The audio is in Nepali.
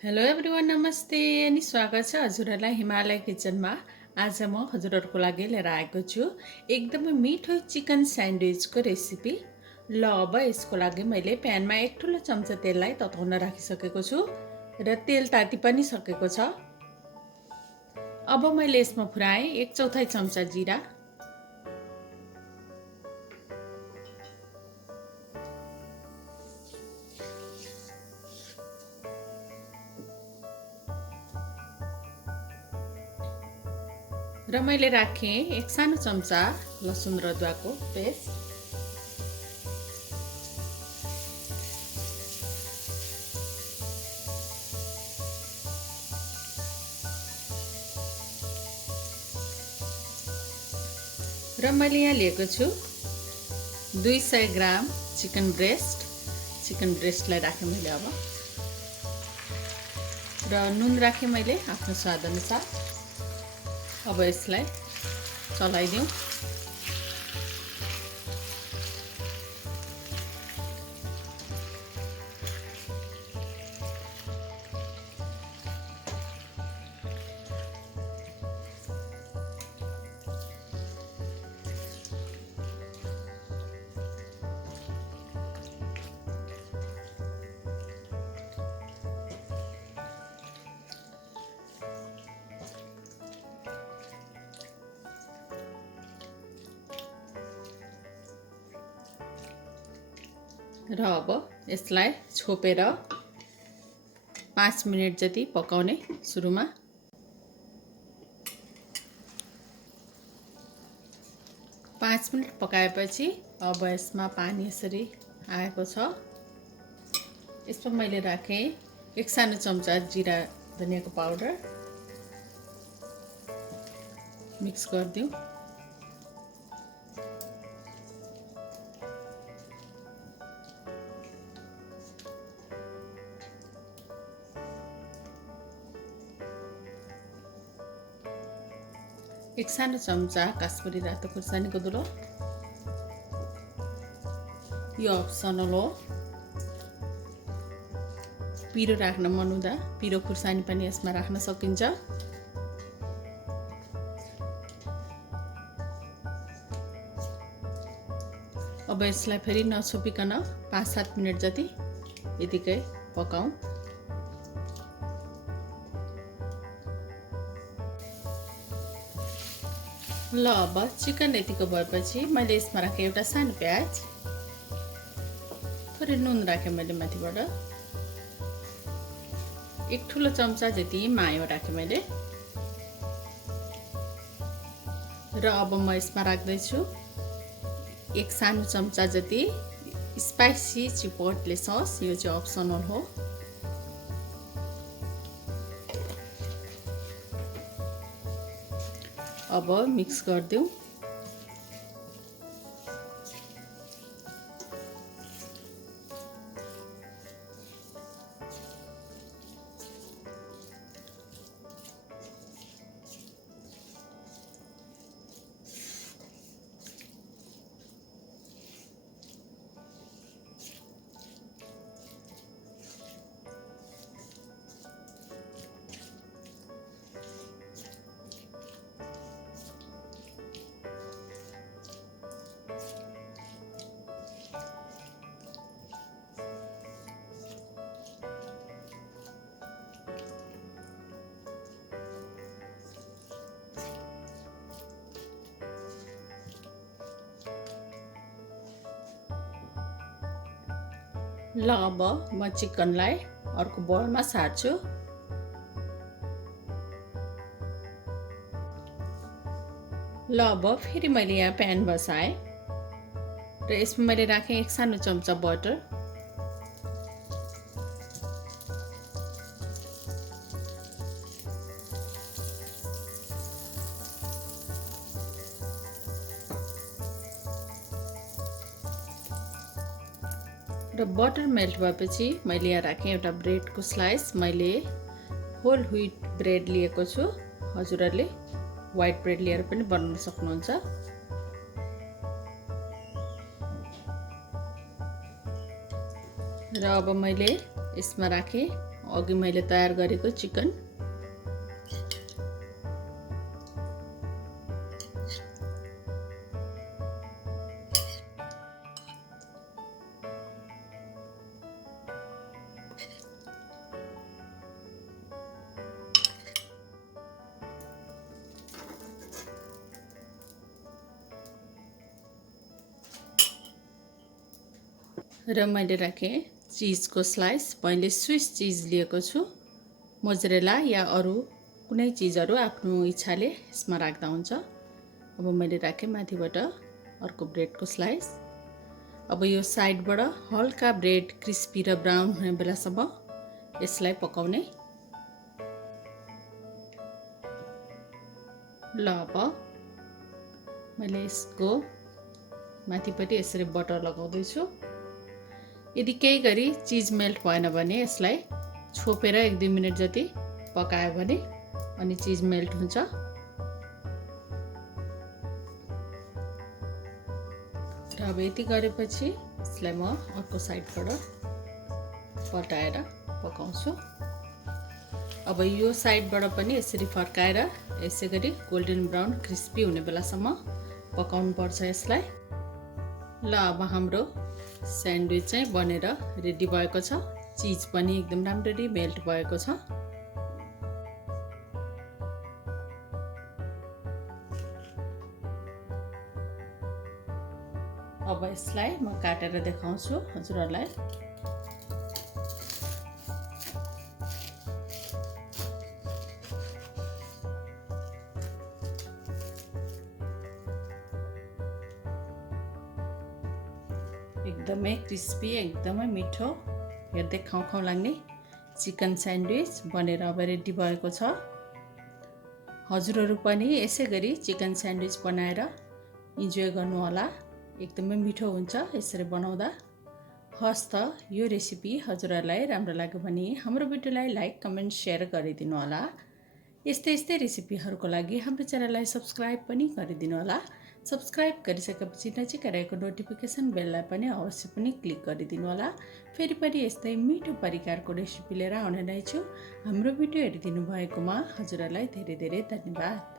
हेलो एभ्रिवान, नमस्ते अनि स्वागत छ हजुरहरूलाई हिमालय किचनमा। आज म हजुरहरूको लागि लिएर आएको छु एकदमै मिठो चिकन स्यान्डविचको रेसिपी। ल अब यसको लागि मैले प्यानमा 1 ठुलो चम्चा तेललाई तताउन राखिसकेको छु र तेल ताति पनि सकेको छ। अब मैले यसमा फुराएँ 1/4 चम्चा जिरा, र मैले राखेँ 1 सानो चम्चा लसुन र अदुवाको पेस्ट, र मैले यहाँ लिएको छु 200 ग्राम चिकन ब्रेस्टलाई राखेँ मैले अब, र नुन राखेँ मैले आफ्नो स्वाद अनुसार। अब यसलाई चलाइदिउँ। र अब यसलाई छोपेर 5 मिनट जति पकाउने। सुरुमा 5 मिनट पकाएपछि अब यसमा पानी यसरी आएको छ। यसमा मैले राखेँ 1 सानो चम्चा जिरा धनियाको पाउडर, मिक्स गरिदिउँ। एक सानो चम्चा काश्मिरी रातो खुर्सानीको धुलो, यो अप्सनल हो। पिरो राख्न मन हुँदा पिरो खुर्सानी पनि यसमा राख्न सकिन्छ। अब यसलाई फेरि नछोपिकन 5-7 मिनट जति यतिकै पकाउँ। ल अब चिकन यतिको भएपछि मैले यसमा राखेँ एउटा सानो प्याज, थोरै नुन राखेँ मैले माथिबाट, 1 ठुलो चम्चा जति मायो राखेँ मैले, र अब म यसमा राख्दैछु 1 सानो चम्चा जति स्पाइसी चिपोटले सस, यो चाहिँ अप्सनल हो। अब मिक्स गरिदिउँ। ल अब म चिकनलाई अर्को बोलमा सार्छु। ल अब फेरि मैले यहाँ प्यान बसाएँ र यसमा मैले राखेँ 1 सानो चम्चा बटर, र बटर मेल्ट भएपछि मैले यहाँ राखेँ एउटा ब्रेडको स्लाइस। मैले होल व्हिट ब्रेड लिएको छु। हजुरहरूले व्हाइट ब्रेड लिएर पनि बनाउन सक्नुहुन्छ। र अब मैले यसमा राखेँ अघि मैले तयार गरेको चिकन। र मैले राखेँ चिजको स्लाइस। मैले स्विस चिज लिएको छु। मोजरेला या अरू कुनै चिजहरू आफ्नो इच्छाले यसमा राख्दा हुन्छ। अब मैले राखेँ माथिबाट अर्को ब्रेडको स्लाइस। अब यो साइडबाट हल्का ब्रेड क्रिस्पी र ब्राउन हुने बेलासम्म यसलाई पकाउने। ल अब मैले यसको माथिपट्टि यसरी बटर लगाउँदैछु। यदि केही गरी चिज मेल्ट भएन भने यसलाई छोपेर 1-2 मिनट जति पकायो भने अनि चिज मेल्ट हुन्छ। र अब यति गरेपछि यसलाई म अर्को साइडबाट पल्टाएर पकाउँछु। अब यो साइडबाट पनि यसरी फर्काएर यसै गरी गोल्डन ब्राउन क्रिस्पी हुने बेलासम्म पकाउनु पर्छ यसलाई। ल अब हाम्रो स्यान्डविच चाहिँ बनेर रेडी भएको छ। चिज पनि एकदम राम्ररी मेल्ट भएको छ। अब यसलाई म काटेर देखाउँछु हजुरहरूलाई। एकदमै क्रिस्पी, एकदमै मिठो, हेर्दै खाउँ खाउँ लाग्ने चिकन स्यान्डविच बनेर अब रेडी भएको छ। हजुरहरू पनि यसै गरी चिकन स्यान्डविच बनाएर इन्जोय गर्नुहोला। एकदमै मिठो हुन्छ यसरी बनाउँदा। हस् त यो रेसिपी हजुरहरूलाई राम्रो लाग्यो भने हाम्रो भिडियोलाई लाइक, कमेन्ट, सेयर गरिदिनु होला। यस्तै रेसिपीहरूको लागि हाम्रो च्यानललाई सब्स्क्राइब पनि गरिदिनु होला। सब्स्क्राइब गरिसकेपछि नजिकै रहेको नोटिफिकेसन बेललाई पनि अवश्य पनि क्लिक गरिदिनु होला। फेरि पनि यस्तै मिठो परिकारको रेसिपी लिएर आउने नै छु। हाम्रो भिडियो हेरिदिनु भएकोमा हजुरहरूलाई धेरै धेरै धन्यवाद।